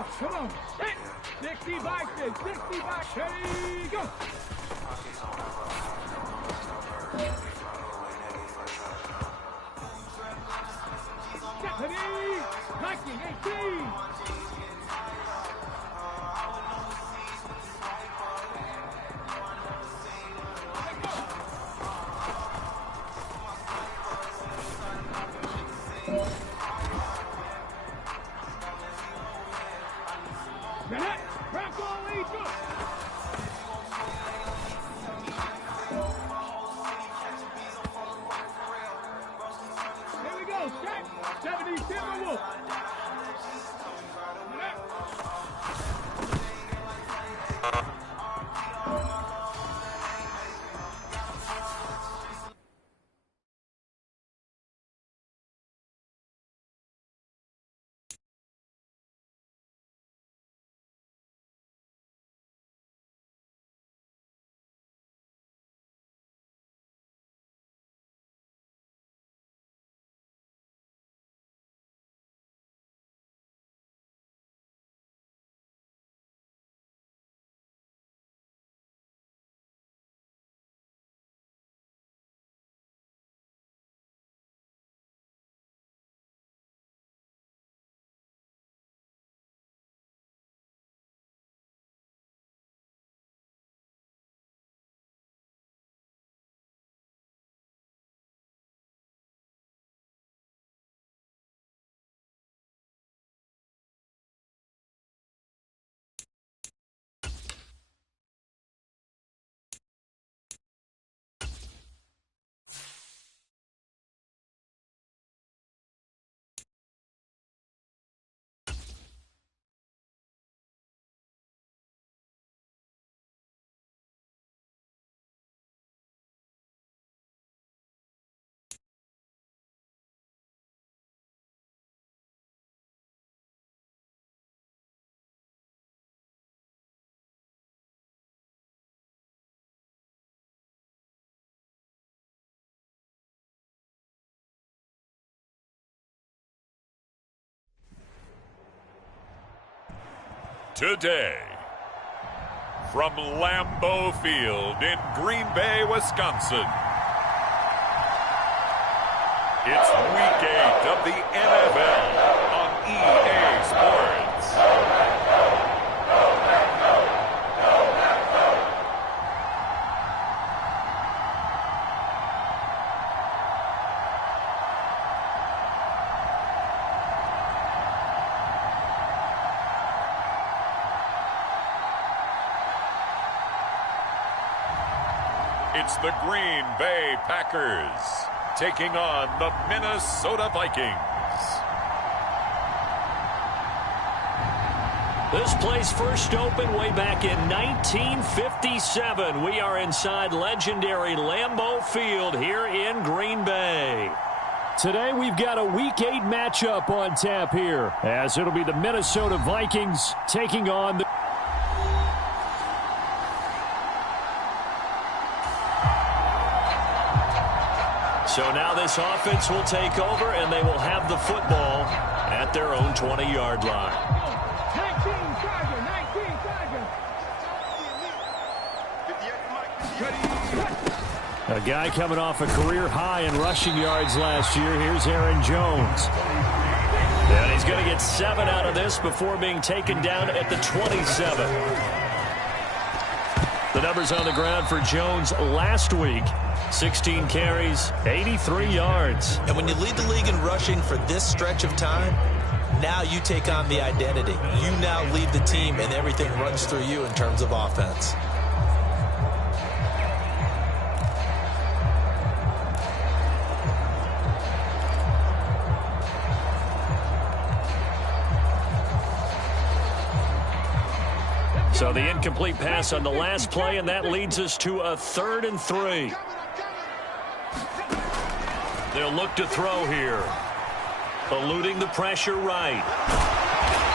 Come on. 60 back there. 60 back. Ready, go. Stephanie. Liking 18. Today, from Lambeau Field in Green Bay, Wisconsin, it's Week 8 of the NFL on EA Sports. It's the Green Bay Packers taking on the Minnesota Vikings. This place first opened way back in 1957. We are inside legendary Lambeau Field here in Green Bay. Today we've got a Week 8 matchup on tap here, as it'll be the Minnesota Vikings taking on the... So now this offense will take over, and they will have the football at their own 20-yard line. 19 Charger. A guy coming off a career high in rushing yards last year. Here's Aaron Jones. And he's going to get 7 out of this before being taken down at the 27. The numbers on the ground for Jones last week. 16 carries, 83 yards. And when you lead the league in rushing for this stretch of time, now you take on the identity. You now lead the team, and everything runs through you in terms of offense. So the incomplete pass on the last play, and that leads us to a 3rd and 3. They'll look to throw here. Eluding the pressure right.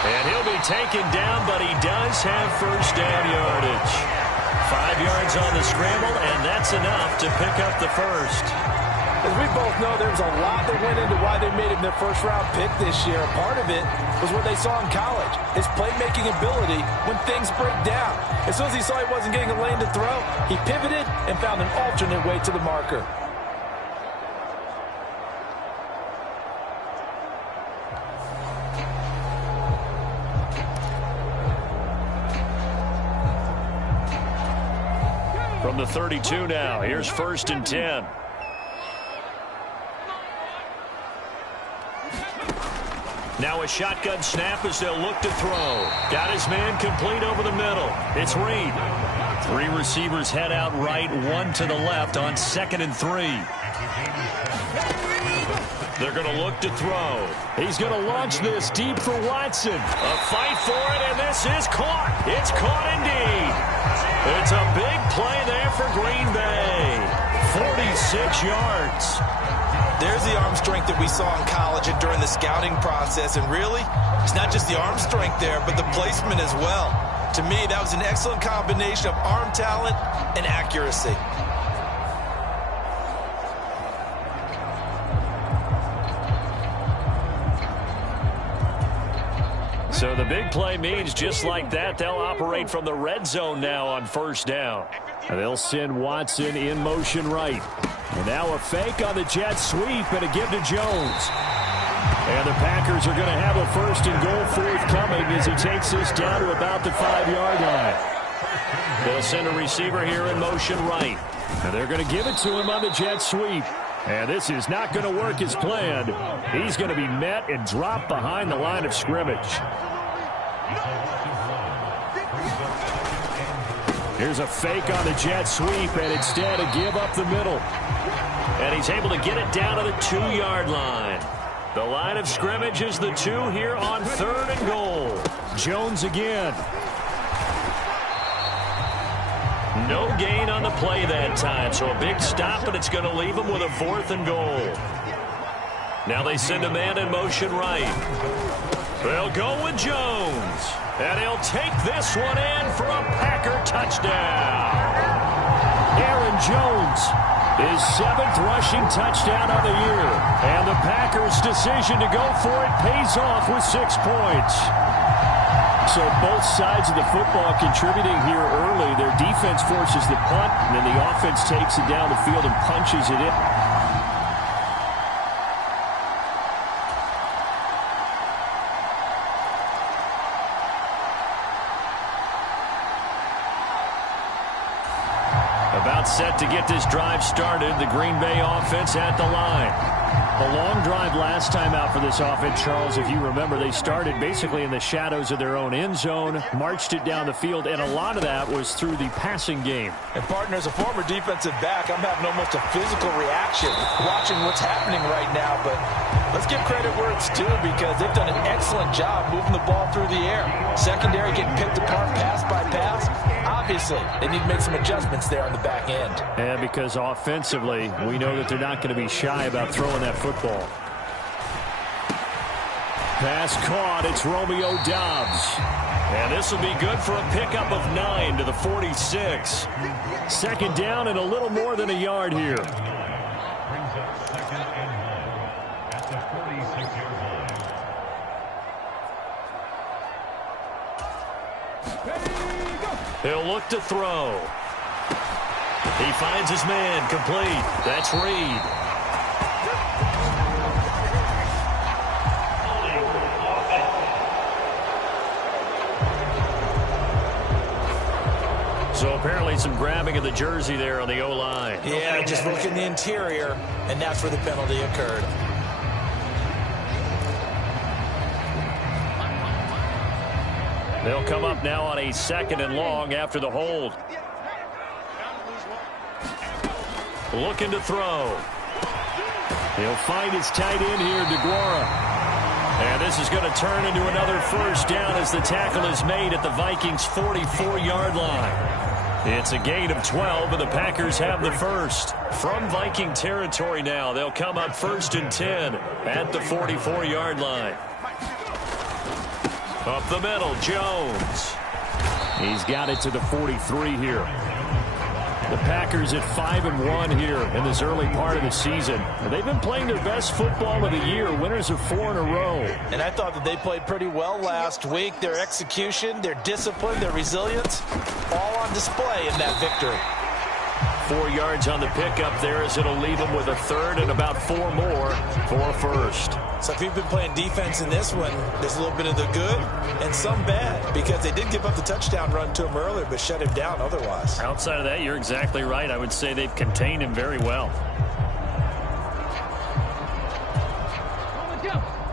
And he'll be taken down, but he does have first down yardage. 5 yards on the scramble, and that's enough to pick up the first. As we both know, there was a lot that went into why they made him their first-round pick this year. Part of it was what they saw in college, his playmaking ability when things break down. As soon as he saw he wasn't getting a lane to throw, he pivoted and found an alternate way to the marker. From the 32 now, here's 1st and 10. Now a shotgun snap as they'll look to throw. Got his man complete over the middle. It's Reed. 3 receivers head out right, 1 to the left on 2nd and 3. They're going to look to throw. He's going to launch this deep for Watson. A fight for it, and this is caught. It's caught indeed. It's a big play there for Green Bay. 46 yards. There's the arm strength that we saw in college and during the scouting process. And really, it's not just the arm strength there, but the placement as well. To me, that was an excellent combination of arm talent and accuracy. So the big play means just like that, they'll operate from the red zone now on 1st down. And they'll send Watson in motion right. And now a fake on the jet sweep and a give to Jones. And the Packers are going to have a 1st and goal forthcoming as he takes this down to about the 5-yard line. They'll send a receiver here in motion right. And they're going to give it to him on the jet sweep. And this is not going to work as planned. He's going to be met and dropped behind the line of scrimmage. Here's a fake on the jet sweep, and instead a give up the middle. And he's able to get it down to the 2-yard line. The line of scrimmage is the 2 here on 3rd and goal. Jones again. No gain on the play that time, so a big stop, and it's going to leave him with a 4th and goal. Now they send a man in motion right. They'll go with Jones, and he'll take this one in for a Packer touchdown. Aaron Jones, his 7th rushing touchdown of the year, and the Packers' decision to go for it pays off with 6 points. So both sides of the football contributing here early. Their defense forces the punt, and then the offense takes it down the field and punches it in. About set to get this drive started, the Green Bay offense at the line. A long drive last time out for this offense, Charles. If you remember, they started basically in the shadows of their own end zone, marched it down the field, and a lot of that was through the passing game. And, partner, as a former defensive back, I'm having almost a physical reaction watching what's happening right now. But let's give credit where it's due because they've done an excellent job moving the ball through the air. Secondary getting picked apart pass by pass. Obviously, they need to make some adjustments there on the back end. And because offensively, we know that they're not going to be shy about throwing that football. Pass caught. It's Romeo Doubs. And this will be good for a pickup of 9 to the 46. 2nd down and a little more than a yard here. He'll look to throw. He finds his man complete. That's Reed. So apparently some grabbing of the jersey there on the O-line. Yeah, just look in the interior, and that's where the penalty occurred. They'll come up now on a 2nd and long after the hold. Looking to throw. He'll find his tight end here, DeGuara. And this is going to turn into another 1st down as the tackle is made at the Vikings' 44-yard line. It's a gain of 12, and the Packers have the 1st. From Viking territory now, they'll come up 1st and 10 at the 44-yard line. Up the middle, Jones. He's got it to the 43 here. The Packers at 5-1 here in this early part of the season. They've been playing their best football of the year, winners of 4 in a row. And I thought that they played pretty well last week. Their execution, their discipline, their resilience, all on display in that victory. 4 yards on the pickup there as it'll leave them with a third and about 4 more for a first. So if you've been playing defense in this one, there's a little bit of the good and some bad, because they did give up the touchdown run to him earlier but shut him down otherwise. Outside of that, you're exactly right. I would say they've contained him very well.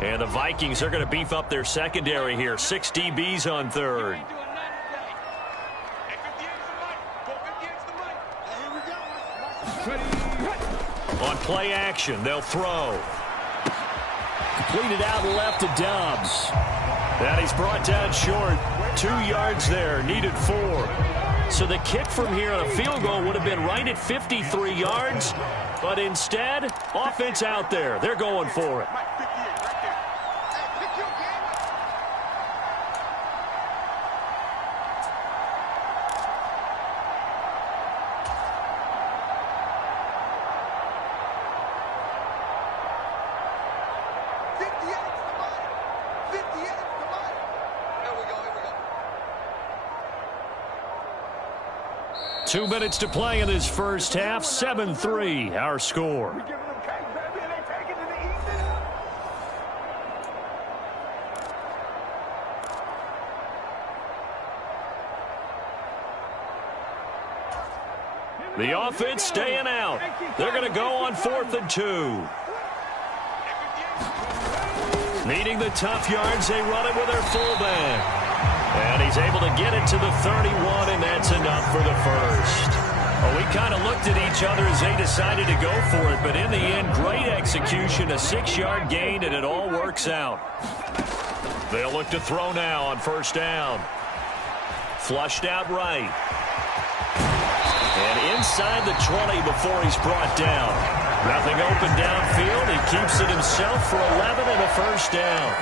And the Vikings are going to beef up their secondary here. 6 DBs on third. On play action, they'll throw. Completed out left to Dobbs. And he's brought down short. 2 yards there, needed 4. So the kick from here on a field goal would have been right at 53 yards. But instead, offense out there. They're going for it. Two minutes to play in this first half. 7-3, our score. The offense staying out. They're going to go on 4th and 2. Needing the tough yards, they run it with their fullback. And he's able to get it to the 31, and that's enough for the first. Well, we kind of looked at each other as they decided to go for it, but in the end, great execution, a 6-yard gain, and it all works out. They'll look to throw now on first down. Flushed out right. And inside the 20 before he's brought down. Nothing open downfield. He keeps it himself for 11 and a first down.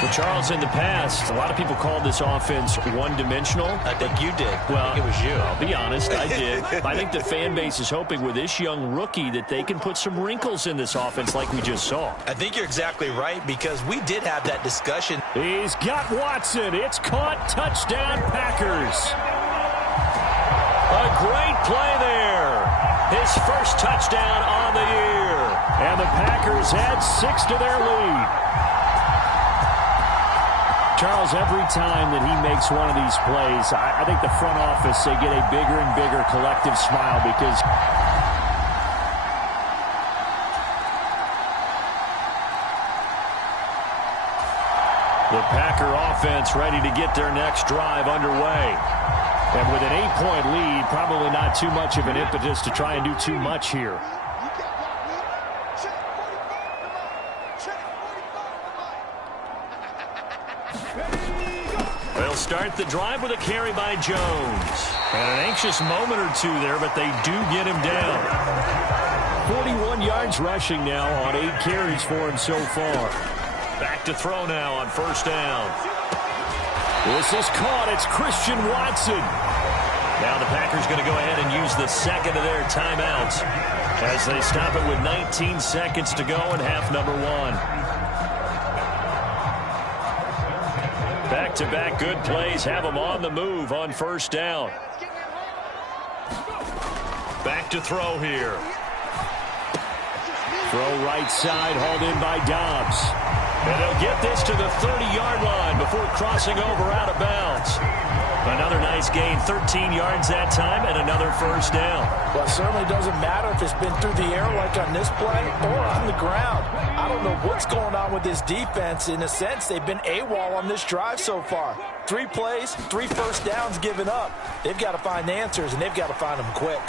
Well, Charles, in the past, a lot of people called this offense one-dimensional. I think you did. Well, I think it was you. I'll be honest, I did. I think the fan base is hoping with this young rookie that they can put some wrinkles in this offense like we just saw. I think you're exactly right, because we did have that discussion. He's got Watson. It's caught. Touchdown, Packers. A great play there. His first touchdown on the year. And the Packers add 6 to their lead. Charles, every time that he makes one of these plays, I think the front office, they get a bigger and bigger collective smile because the Packer offense ready to get their next drive underway. And with an 8-point lead, probably not too much of an impetus to try and do too much here. They'll start the drive with a carry by Jones. And an anxious moment or two there, but they do get him down. 41 yards rushing now on 8 carries for him so far. Back to throw now on first down. This is caught. It's Christian Watson. Now the Packers going to go ahead and use the second of their timeouts as they stop it with 19 seconds to go in half number 1. Back-to-back good plays have them on the move on first down. Back to throw here. Throw right side, hauled in by Dobbs. And they'll get this to the 30-yard line before crossing over out of bounds. Another nice gain, 13 yards that time, and another first down. Well, it certainly doesn't matter if it's been through the air like on this play or on the ground. I don't know what's going on with this defense. In a sense, they've been AWOL on this drive so far. 3 plays, 3 first downs given up. They've got to find answers, and they've got to find them quick.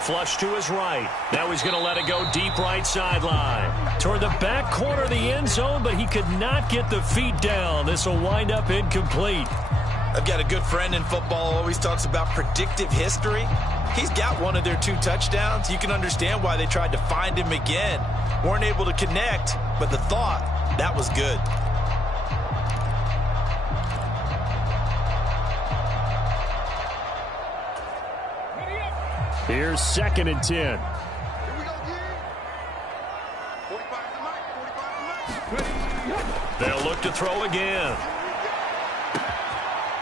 Flush to his right. Now he's going to let it go deep right sideline. Toward the back corner of the end zone, but he could not get the feet down. This will wind up incomplete. I've got a good friend in football, always talks about predictive history. He's got one of their 2 touchdowns. You can understand why they tried to find him again. Weren't able to connect, but the thought, that was good. Here's 2nd and 10. They'll look to throw again.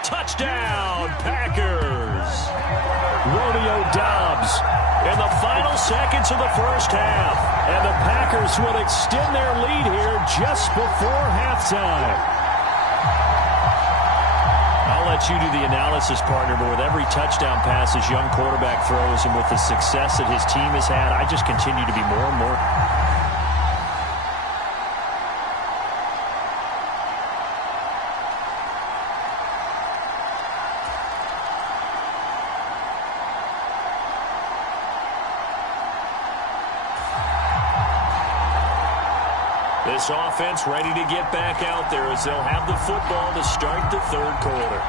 Touchdown, Packers. Romeo Doubs in the final seconds of the first half. And the Packers will extend their lead here just before halftime. I'll let you do the analysis, partner, but with every touchdown pass his young quarterback throws and with the success that his team has had, I just continue to be more and more. This offense ready to get back out there as they'll have the football to start the third quarter.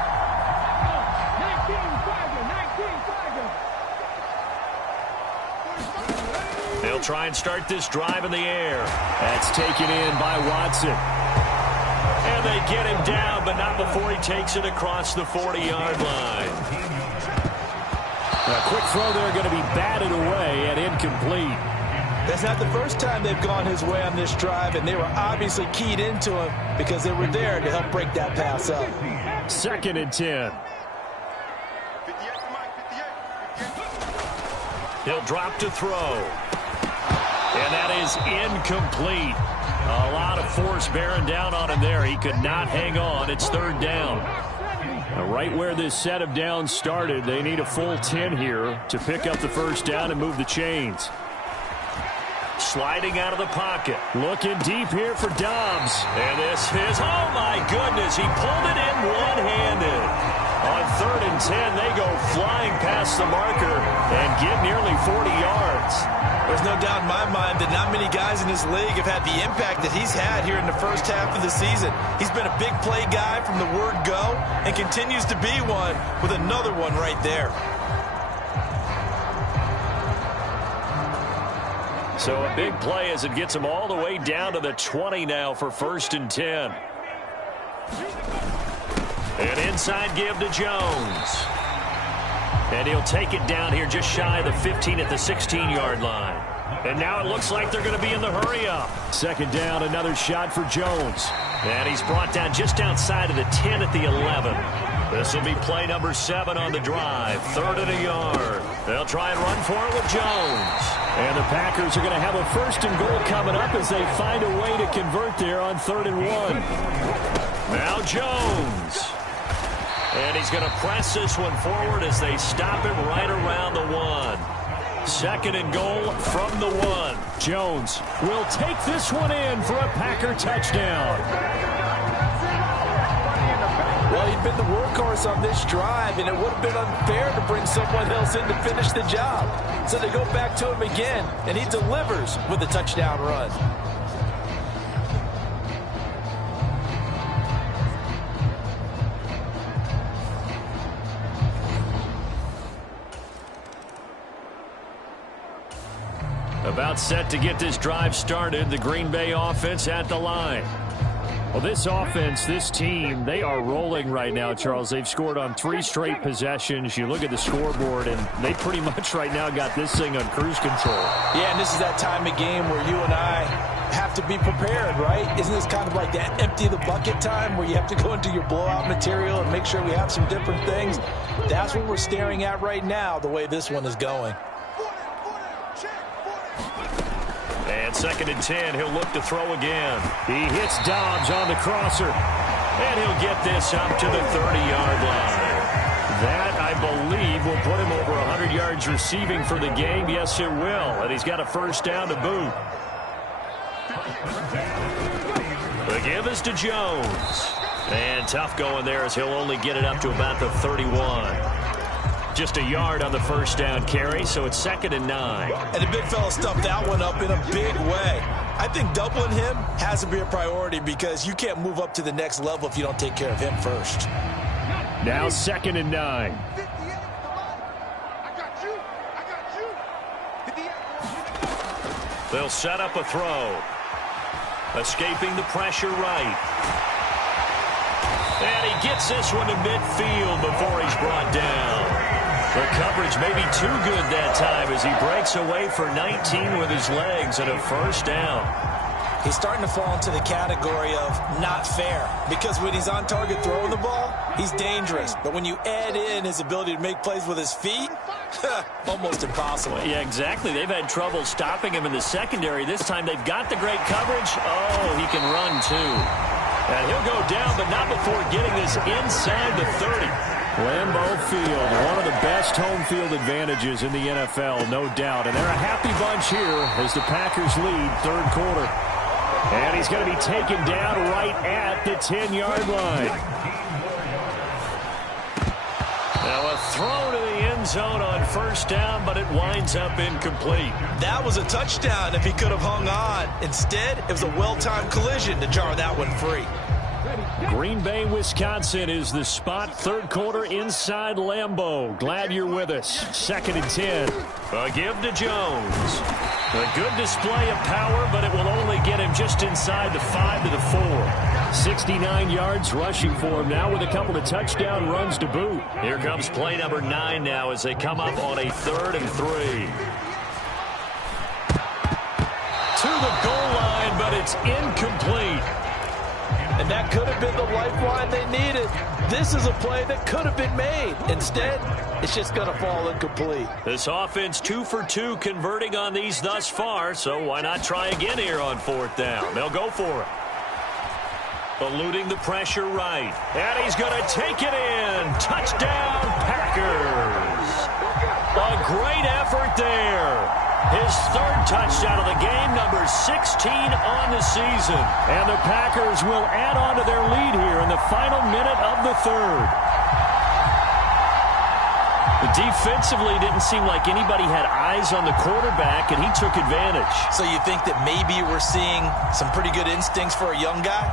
19 They'll try and start this drive in the air. That's taken in by Watson. And they get him down, but not before he takes it across the 40-yard line. A quick throw there going to be batted away and incomplete. That's not the first time they've gone his way on this drive, and they were obviously keyed into him because they were there to help break that pass up. 2nd and 10. He'll drop to throw. And that is incomplete. A lot of force bearing down on him there. He could not hang on. It's 3rd down. Right where this set of downs started, they need a full 10 here to pick up the first down and move the chains. Sliding out of the pocket. Looking deep here for Doubs. And this is, oh my goodness, he pulled it in one-handed. On 3rd and 10, they go flying past the marker and get nearly 40 yards. There's no doubt in my mind that not many guys in this league have had the impact that he's had here in the first half of the season. He's been a big play guy from the word go and continues to be one with another one right there. So a big play as it gets him all the way down to the 20 now for 1st and 10. An inside give to Jones. And he'll take it down here just shy of the 15 at the 16-yard line. And now it looks like they're going to be in the hurry-up. 2nd down, another shot for Jones. And he's brought down just outside of the 10 at the 11. This will be play number 7 on the drive. 3rd and a yard. They'll try and run for it with Jones. And the Packers are going to have a 1st and goal coming up as they find a way to convert there on 3rd and 1. Now Jones. And he's going to press this one forward as they stop him right around the 1. 2nd and goal from the 1. Jones will take this one in for a Packer touchdown. Well, he'd been the workhorse on this drive, and it would have been unfair to bring someone else in to finish the job. So they go back to him again, and he delivers with a touchdown run. About set to get this drive started. The Green Bay offense at the line. Well, this offense, this team, they are rolling right now, Charles. They've scored on 3 straight possessions. You look at the scoreboard, and they pretty much right now got this thing on cruise control. Yeah, and this is that time of game where you and I have to be prepared, right? Isn't this kind of like that empty the bucket time where you have to go into your blowout material and make sure we have some different things? That's what we're staring at right now, the way this one is going. And 2nd and 10, he'll look to throw again. He hits Doubs on the crosser. And he'll get this up to the 30-yard line. That, I believe, will put him over 100 yards receiving for the game. Yes, it will. And he's got a 1st down to boot. The give is to Jones. And tough going there as he'll only get it up to about the 31. Just a yard on the 1st down carry, so it's 2nd and 9. And the big fella stuffed that one up in a big way. I think doubling him has to be a priority because you can't move up to the next level if you don't take care of him first. Now 2nd and 9. They'll set up a throw. Escaping the pressure right. And he gets this one to midfield before he's brought down. The coverage may be too good that time as he breaks away for 19 with his legs and a first down. He's starting to fall into the category of not fair, because when he's on target throwing the ball, he's dangerous. But when you add in his ability to make plays with his feet, almost impossible. Well, yeah, exactly. They've had trouble stopping him in the secondary. This time they've got the great coverage. Oh, he can run too. And he'll go down, but not before getting this inside the 30. Lambeau Field, one of the best home field advantages in the NFL, no doubt. And they're a happy bunch here as the Packers lead third quarter. And he's going to be taken down right at the 10-yard line. Now a throw to the end zone on first down, but it winds up incomplete. That was a touchdown if he could have hung on. Instead, it was a well-timed collision to jar that one free. Green Bay, Wisconsin is the spot. Third quarter inside Lambeau. Glad you're with us. 2nd and 10. A give to Jones. A good display of power, but it will only get him just inside the 5 to the 4. 69 yards rushing for him now with a couple of touchdown runs to boot. Here comes play number 9 now as they come up on a 3rd and 3. To the goal line, but it's incomplete. And that could have been the lifeline they needed. This is a play that could have been made. Instead, it's just going to fall incomplete. This offense 2 for 2 converting on these thus far, so why not try again here on 4th down? They'll go for it. Eluding the pressure right. And he's going to take it in. Touchdown, Packers. A great effort there. His 3rd touchdown of the game, number 16 on the season. And the Packers will add on to their lead here in the final minute of the 3rd. Defensively, didn't seem like anybody had eyes on the quarterback, and he took advantage. So you think that maybe we're seeing some pretty good instincts for a young guy?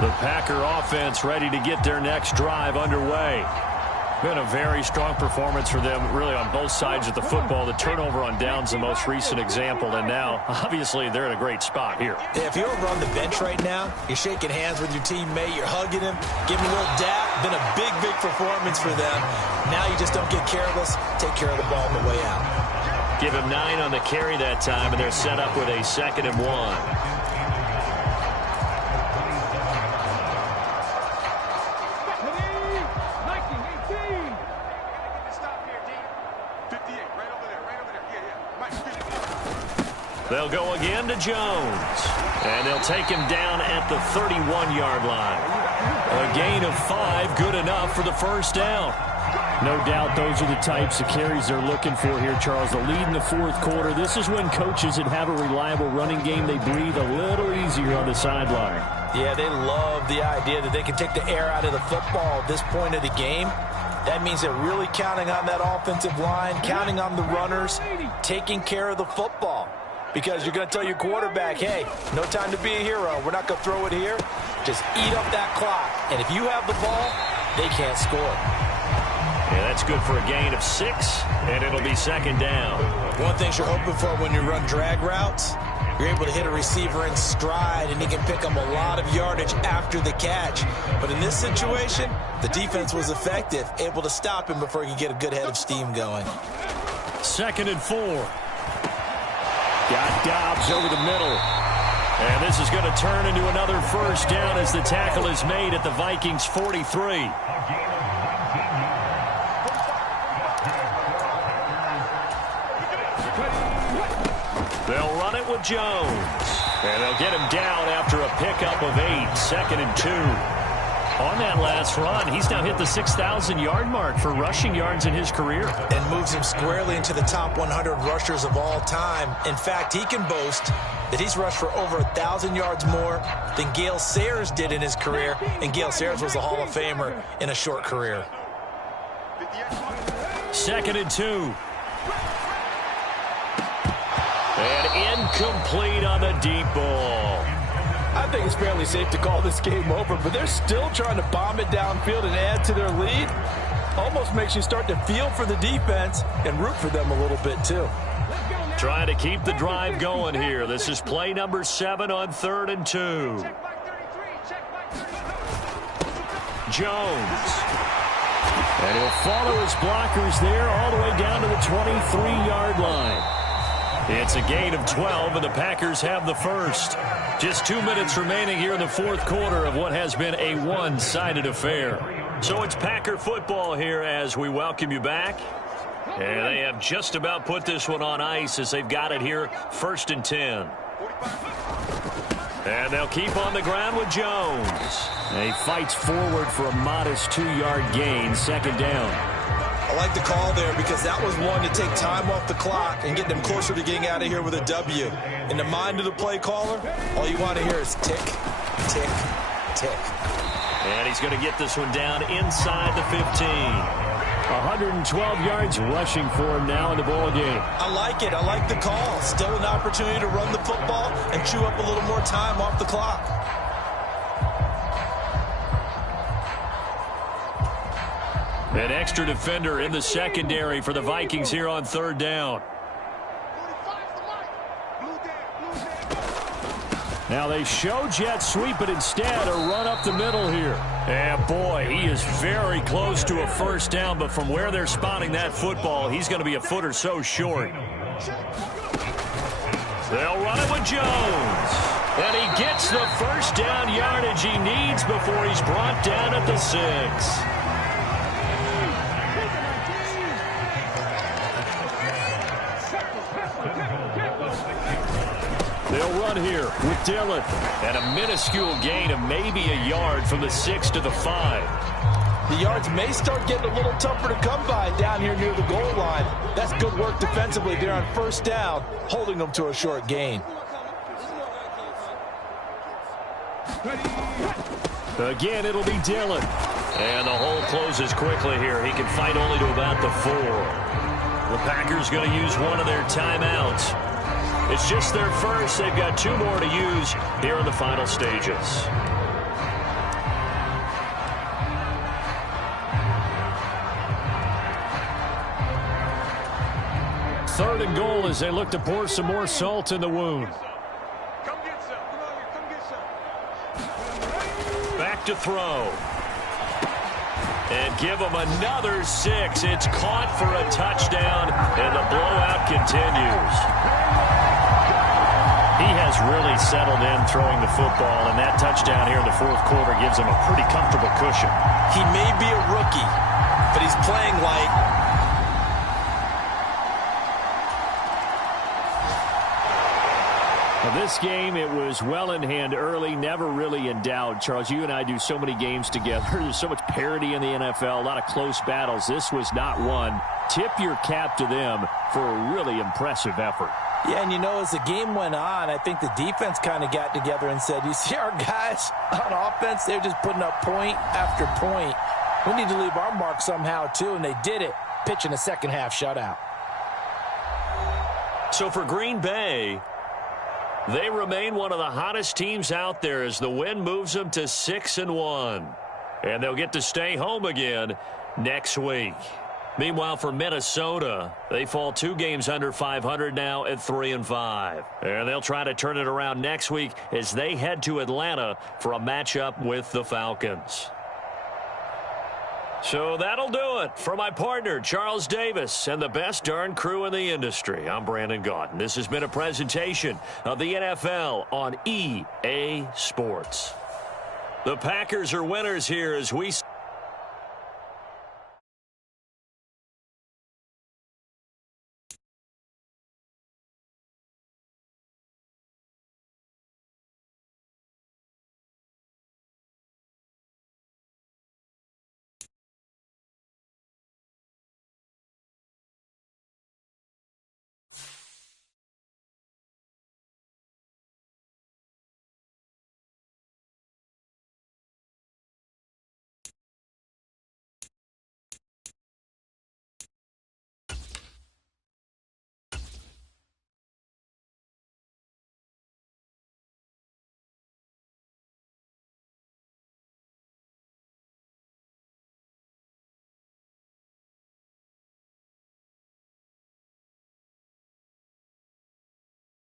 The Packer offense ready to get their next drive underway. Been a very strong performance for them, really, on both sides of the football. The turnover on downs, the most recent example, and now, obviously, they're in a great spot here. Yeah, if you're over on the bench right now, you're shaking hands with your teammate, you're hugging him, giving him a little dap. Been a big, big performance for them. Now you just don't get careless. Take care of the ball on the way out. Give him 9 on the carry that time, and they're set up with a 2nd and 1. They'll go again to Jones. And they'll take him down at the 31-yard line. A gain of 5, good enough for the first down. No doubt those are the types of carries they're looking for here, Charles. The lead in the 4th quarter. This is when coaches that have a reliable running game, they breathe a little easier on the sideline. Yeah, they love the idea that they can take the air out of the football at this point of the game. That means they're really counting on that offensive line, counting on the runners, taking care of the football. Because you're going to tell your quarterback, hey, no time to be a hero. We're not going to throw it here. Just eat up that clock. And if you have the ball, they can't score. Yeah, that's good for a gain of 6, and it'll be 2nd down. One thing you're hoping for when you run drag routes, you're able to hit a receiver in stride, and he can pick up a lot of yardage after the catch. But in this situation, the defense was effective, able to stop him before he could get a good head of steam going. 2nd and 4. Got Dobbs over the middle. And this is going to turn into another first down as the tackle is made at the Vikings 43. They'll run it with Jones. And they'll get him down after a pickup of 8, 2nd and 2. On that last run, he's now hit the 6,000-yard mark for rushing yards in his career. And moves him squarely into the top 100 rushers of all time. In fact, he can boast that he's rushed for over 1,000 yards more than Gale Sayers did in his career. And Gale Sayers was a Hall of Famer in a short career. 2nd and 2. And incomplete on the deep ball. I think it's fairly safe to call this game over, but they're still trying to bomb it downfield and add to their lead. Almost makes you start to feel for the defense and root for them a little bit, too. Trying to keep the drive going here. This is play number 7 on 3rd and 2. Jones. And he'll follow his blockers there all the way down to the 23-yard line. It's a gain of 12, and the Packers have the first. Just 2 minutes remaining here in the fourth quarter of what has been a one-sided affair. So it's Packer football here as we welcome you back. And they have just about put this one on ice as they've got it here, 1st and 10. And they'll keep on the ground with Jones. And he fights forward for a modest 2-yard gain, 2nd down. I like the call there because that was one to take time off the clock and get them closer to getting out of here with a W. In the mind of the play caller, all you want to hear is tick, tick, tick. And he's going to get this one down inside the 15. 112 yards rushing for him now in the ball game. I like it. I like the call. Still an opportunity to run the football and chew up a little more time off the clock. An extra defender in the secondary for the Vikings here on 3rd down. Now they show jet sweep, but instead a run up the middle here. And boy, he is very close to a 1st down, but from where they're spotting that football, he's going to be a foot or so short. They'll run it with Jones. And he gets the 1st down yardage he needs before he's brought down at the 6. They'll run here with Dillon. And a minuscule gain of maybe a yard from the 6 to the 5. The yards may start getting a little tougher to come by down here near the goal line. That's good work defensively there on 1st down, holding them to a short gain. Again, it'll be Dillon. And the hole closes quickly here. He can fight only to about the 4. The Packers going to use one of their timeouts. It's just their first. They've got 2 more to use here in the final stages. Third and goal as they look to pour some more salt in the wound. Back to throw. And give them another 6. It's caught for a touchdown, and the blowout continues. He has really settled in throwing the football, and that touchdown here in the fourth quarter gives him a pretty comfortable cushion. He may be a rookie, but he's playing like... Now this game, it was well in hand early, never really in doubt. Charles, you and I do so many games together. There's so much parity in the NFL, a lot of close battles. This was not one. Tip your cap to them for a really impressive effort. Yeah, and you know, as the game went on, I think the defense kind of got together and said, you see our guys on offense, they're just putting up point after point. We need to leave our mark somehow, too, and they did it, pitching a second-half shutout. So for Green Bay, they remain one of the hottest teams out there as the win moves them to 6-1. And they'll get to stay home again next week. Meanwhile, for Minnesota, they fall 2 games under 500 now at 3-5. And they'll try to turn it around next week as they head to Atlanta for a matchup with the Falcons. So that'll do it for my partner, Charles Davis, and the best darn crew in the industry. I'm Brandon Gaudin. This has been a presentation of the NFL on EA Sports. The Packers are winners here as we...